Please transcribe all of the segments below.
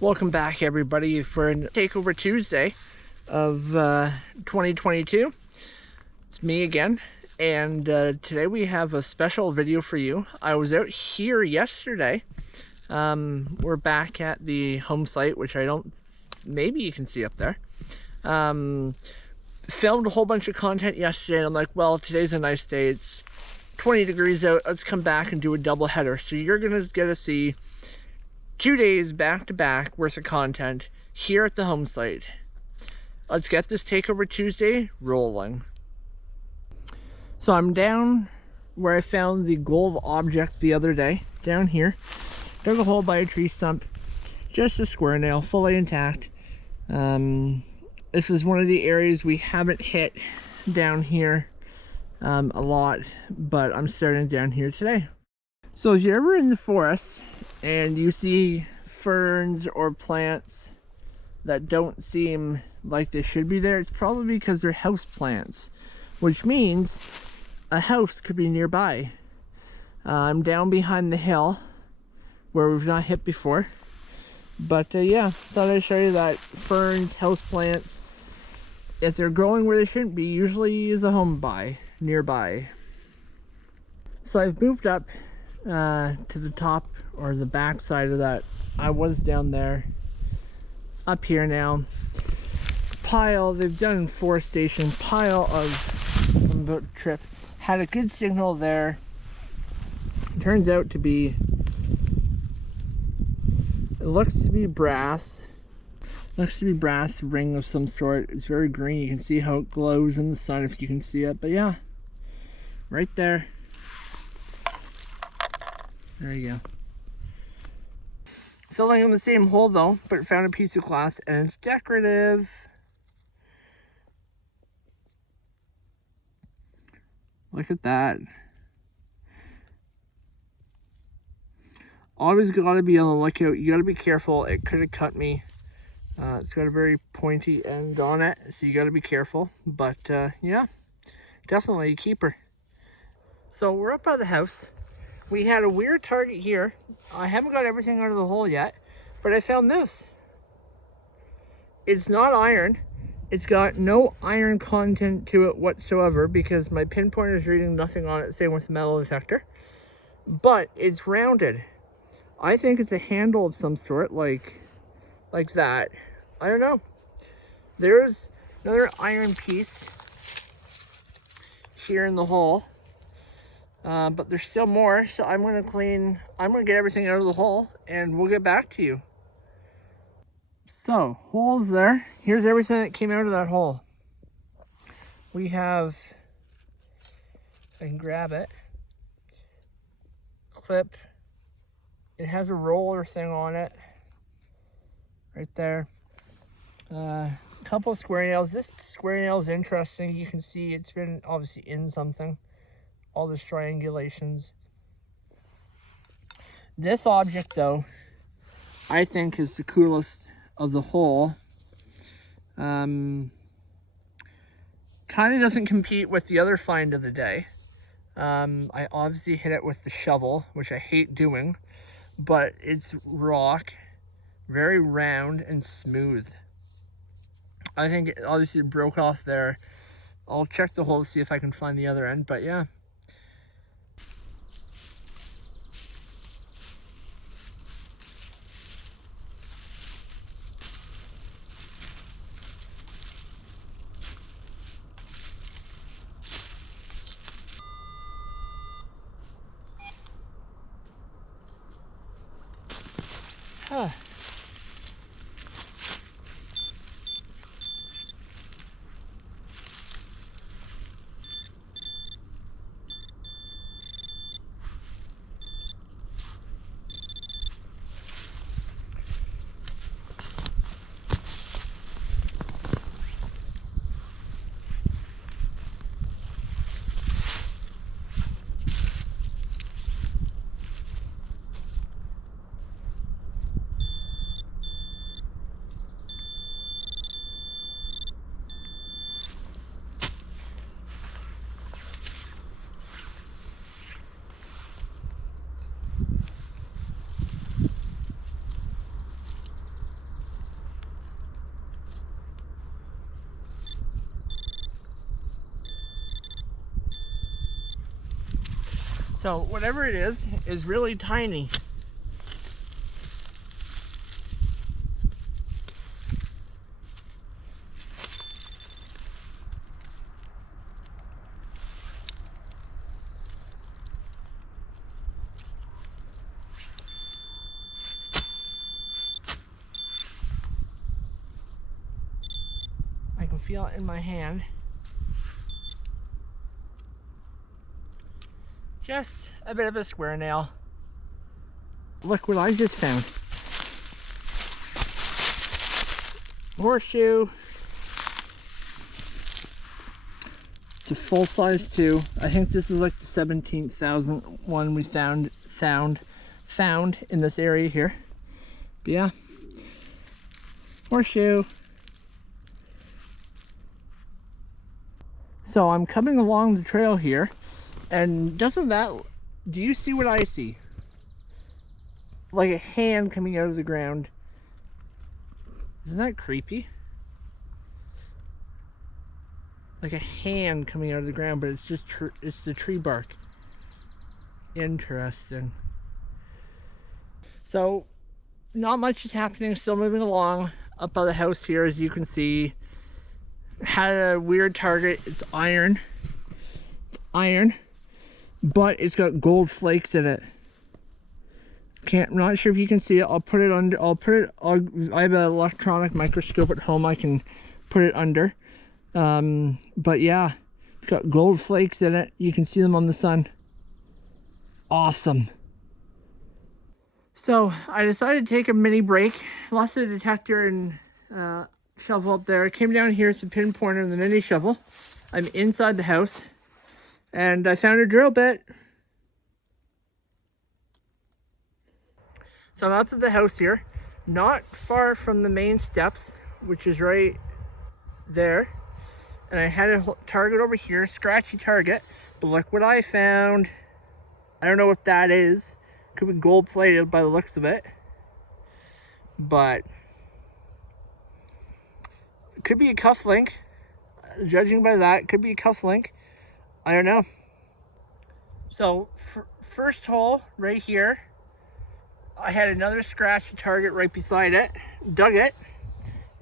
Welcome back, everybody, for Takeover Tuesday of 2022. It's me again, and today we have a special video for you. I was out here yesterday. We're back at the home site, which maybe you can see up there. Filmed a whole bunch of content yesterday, and I'm like, well, today's a nice day. It's 20 degrees out. Let's come back and do a double header. So you're gonna get to see 2 days back to back worth of content here at the home site. Let's get this Takeover Tuesday rolling. So I'm down where I found the gold object the other day, down here. Dug a hole by a tree stump, just a square nail, fully intact. This is one of the areas we haven't hit down here a lot, but I'm starting down here today. So if you're ever in the forest and you see ferns or plants that don't seem like they should be there, it's probably because they're house plants, which means a house could be nearby. I'm down behind the hill where we've not hit before, but yeah, thought I'd show you that ferns, house plants, if they're growing where they shouldn't be, usually is a home nearby. So I've moved up to the top or the back side of that. I was down there, up here now. Pile, they've done forestation, pile of, I'm about to trip, had a good signal there. It turns out to be, it looks to be brass. Looks to be brass ring of some sort. It's very green. You can see how it glows in the sun if you can see it. But yeah, right there. There you go. Filling in the same hole though, but found a piece of glass and it's decorative. Look at that. Always gotta be on the lookout. You gotta be careful. It could have cut me. It's got a very pointy end on it, so you gotta be careful. But yeah, definitely a keeper. So we're up by the house. We had a weird target here. I haven't got everything out of the hole yet, but I found this. It's not iron. It's got no iron content to it whatsoever because my pinpointer is reading nothing on it, same with the metal detector. But it's rounded. I think it's a handle of some sort, like that. I don't know. There's another iron piece here in the hole. But there's still more, so I'm gonna get everything out of the hole and we'll get back to you. So, hole's there. Here's everything that came out of that hole. We have, if I can grab it, clip. It has a roller thing on it, right there. A couple of square nails. This square nail is interesting. You can see it's been obviously in something. All the triangulations. This object though, I think is the coolest of the whole. Kind of doesn't compete with the other find of the day. I obviously hit it with the shovel, which I hate doing, but it's rock, very round and smooth. I think it obviously broke off there. I'll check the hole to see if I can find the other end, but yeah. Huh. So whatever it is really tiny. I can feel it in my hand. Just a bit of a square nail. Look what I just found. Horseshoe. It's a full size too. I think this is like the 17,000th one we found in this area here. But yeah. Horseshoe. So I'm coming along the trail here, and do you see what I see? Like a hand coming out of the ground. Isn't that creepy? Like a hand coming out of the ground, but it's just it's the tree bark. Interesting. So not much is happening, still moving along up by the house here, as you can see. Had a weird target. It's iron, but it's got gold flakes in it. I'm not sure if you can see it. I'll put it under. I have an electronic microscope at home. I can put it under. But yeah, it's got gold flakes in it. You can see them on the sun. Awesome. So I decided to take a mini break. Lost the detector and shovel up there. I came down here to pinpoint on the mini shovel. I'm inside the house and I found a drill bit. So I'm up at the house here, not far from the main steps, which is right there. And I had a target over here, scratchy target. But look what I found. I don't know what that is. Could be gold plated by the looks of it. But it could be a cufflink. Judging by that, it could be a cufflink. I don't know. So first hole right here, I had another scratchy target right beside it. Dug it,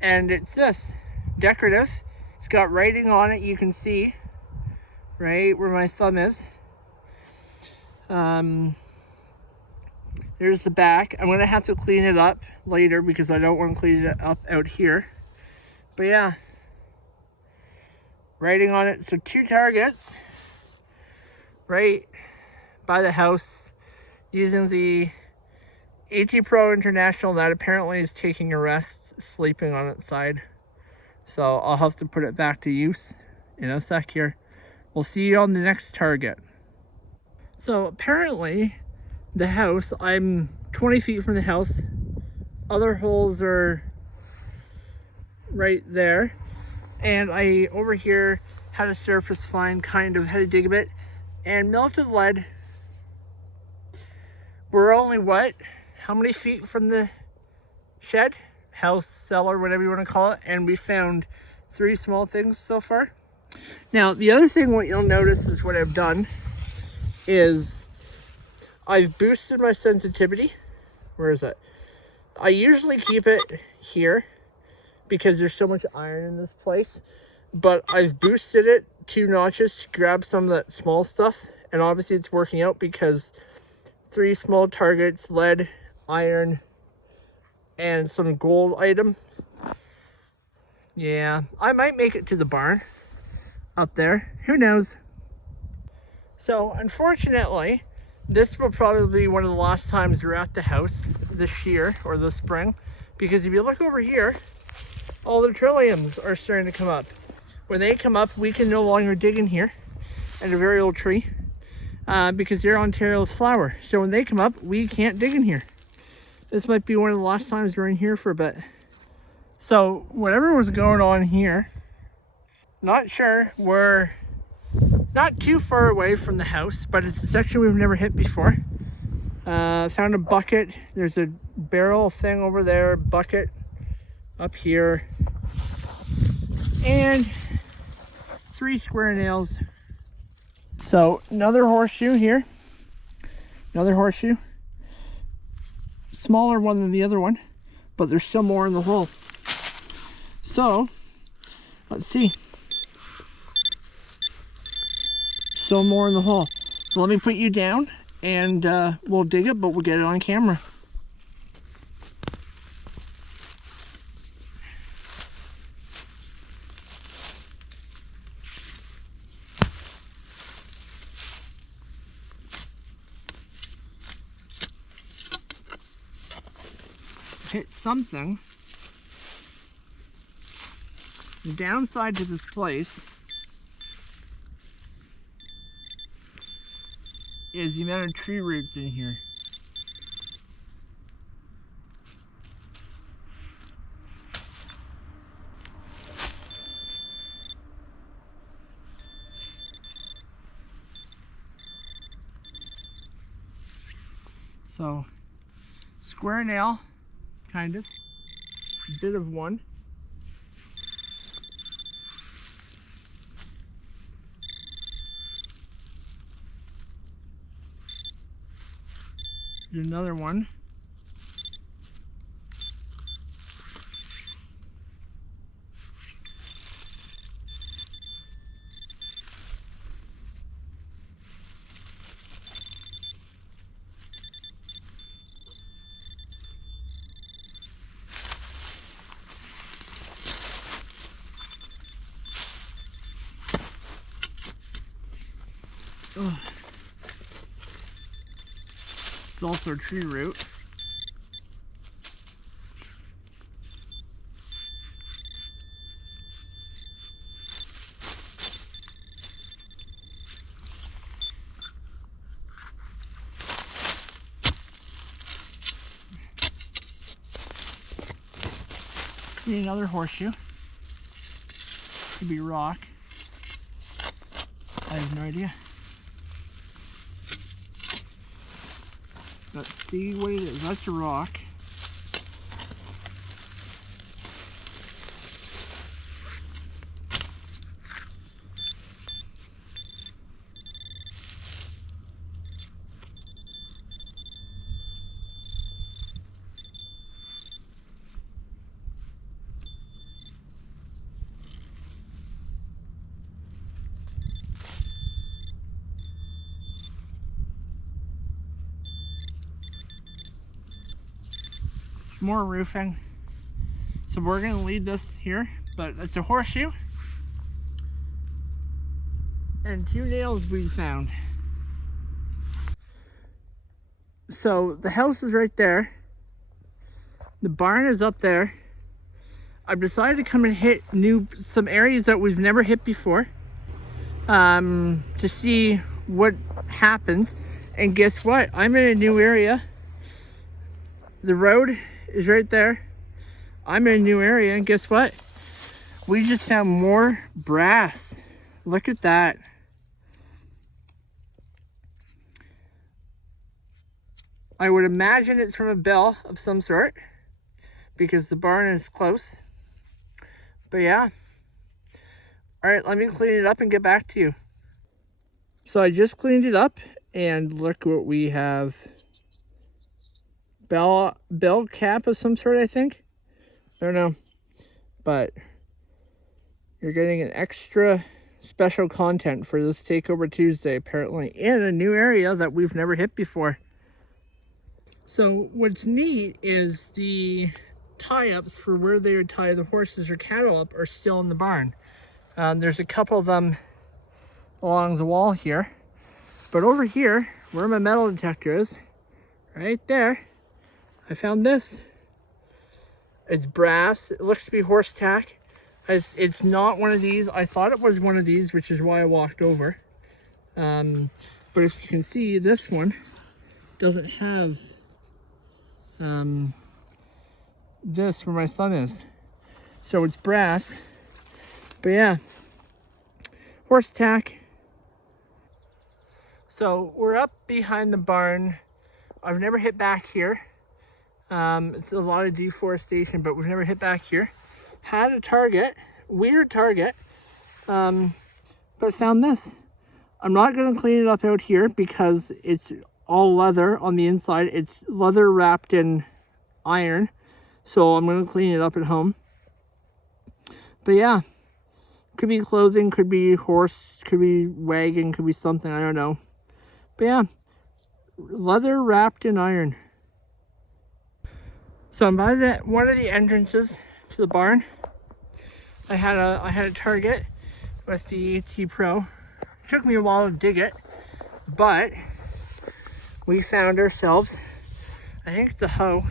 and it's this decorative. It's got writing on it. You can see right where my thumb is. There's the back. I'm gonna have to clean it up later because I don't want to clean it up out here. But yeah, writing on it. So 2 targets right by the house using the AT Pro International that apparently is taking a rest, sleeping on its side. So I'll have to put it back to use in a sec here. We'll see you on the next target. So apparently the house, I'm 20 feet from the house. Other holes are right there. And I, over here, had a surface find, kind of, had to dig a bit. And melted lead. We're only, what? How many feet from the shed? House, cellar, whatever you want to call it. And we found 3 small things so far. Now, the other thing what you'll notice is what I've done is I've boosted my sensitivity. Where is it? I usually keep it here because there's so much iron in this place. But I've boosted it 2 notches to grab some of that small stuff. And obviously it's working out because 3 small targets, lead, iron, and some gold item. Yeah, I might make it to the barn up there. Who knows? So unfortunately, this will probably be one of the last times we're at the house this year or this spring, because if you look over here, all the trilliums are starting to come up. When they come up, we can no longer dig in here at a very old tree because they're Ontario's flower. So when they come up, we can't dig in here. This might be one of the last times we're in here for a bit. So whatever was going on here, not sure. We're not too far away from the house, but it's a section we've never hit before. Found a bucket. There's a barrel thing over there, bucket up here, and 3 square nails. So another horseshoe here. Another horseshoe. Smaller one than the other one, but there's still more in the hole. So, let's see. Still more in the hole. So let me put you down and we'll dig it, but we'll get it on camera. Hit something. The downside to this place is the amount of tree roots in here. So, square nail, kind of, a bit of one. There's another one. Oh. It's also a tree root. Need another horseshoe. Could be rock. I have no idea. Let's see what it is. That's a rock. More roofing. So we're going to leave this here, but it's a horseshoe and 2 nails we found. So the house is right there. The barn is up there. I've decided to come and hit some areas that we've never hit before, to see what happens. And guess what? I'm in a new area. The road is right there. I'm in a new area, and guess what? We just found more brass. Look at that. I would imagine it's from a bell of some sort, because the barn is close. But yeah. Alright, let me clean it up and get back to you. So I just cleaned it up, and look what we have. Bell cap of some sort, I think. I don't know. But you're getting an extra special content for this Takeover Tuesday, apparently, in a new area that we've never hit before. So what's neat is the tie-ups for where they would tie the horses or cattle up are still in the barn. There's a couple of them along the wall here. But over here, where my metal detector is, right there, I found this. It's brass. It looks to be horse tack. It's not one of these. I thought it was one of these, which is why I walked over. But if you can see, this one doesn't have this where my thumb is. So it's brass. But yeah, horse tack. So we're up behind the barn. I've never hit back here. It's a lot of deforestation, but we've never hit back here. Had a target, weird target, but found this. I'm not going to clean it up out here because it's all leather on the inside. It's leather wrapped in iron. So I'm going to clean it up at home. But yeah, could be clothing, could be horse, could be wagon, could be something, I don't know. But yeah, leather wrapped in iron. So I'm by one of the entrances to the barn. I had a target with the AT Pro. It took me a while to dig it, but we found ourselves, I think it's a hoe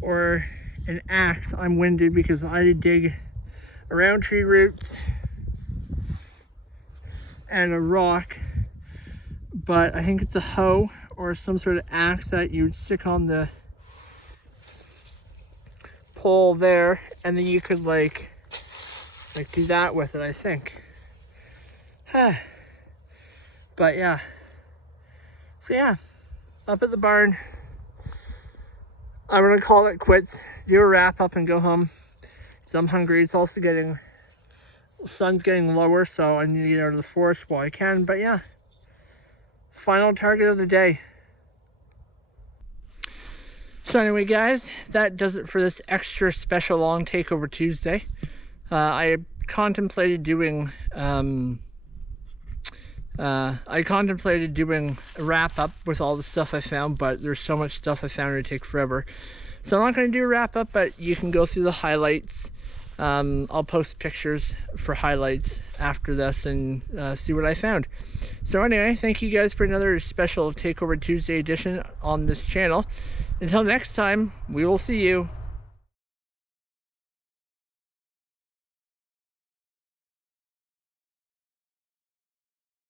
or an axe. I'm winded because I did dig around tree roots and a rock, but I think it's a hoe or some sort of axe that you'd stick on the pole there, and then you could like do that with it, I think. But yeah, so yeah, up at the barn. I'm gonna call it quits, do a wrap up and go home because I'm hungry. It's also the sun's getting lower, so I need to get out of the forest while I can. But yeah, final target of the day. So anyway, guys, that does it for this extra special long Takeover Tuesday. I contemplated doing a wrap up with all the stuff I found, but there's so much stuff I found it would take forever. So I'm not going to do a wrap up, but you can go through the highlights. I'll post pictures for highlights after this and see what I found. So anyway, thank you guys for another special Takeover Tuesday edition on this channel. Until next time, we will see you.